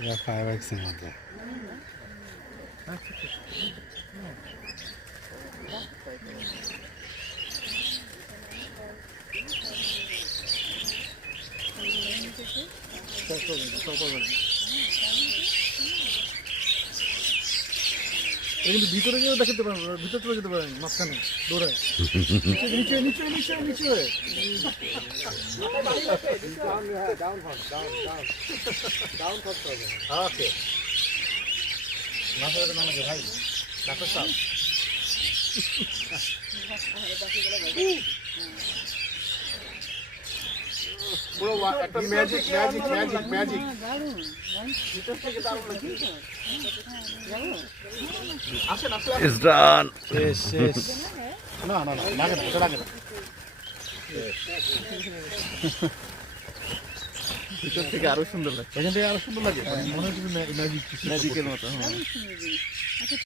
এটা 5x এর মতো। কিন্তু ভিতরে গিয়েও দেখাতে পারেন, ভিতরে চলে যেতে পারেন মাঝখানে দৌড়ায় নিচে নিচে নিচে নিচে ওকে মাথা ধরে নামাকে ভাই ডাক্তার সাহেব পুরো একটা ম্যাজিক ম্যাজিক ম্যাজিক ম্যাজিক ভিতর থেকে দারুণ লাগে আসেন আসেন It's done. শেষ শেষ না না না লাগে না এটা লাগে না ভিতর থেকে আরো সুন্দর লাগে এখান থেকে আরো সুন্দর লাগে মনে হচ্ছে ম্যাজিকের মতো হ্যাঁ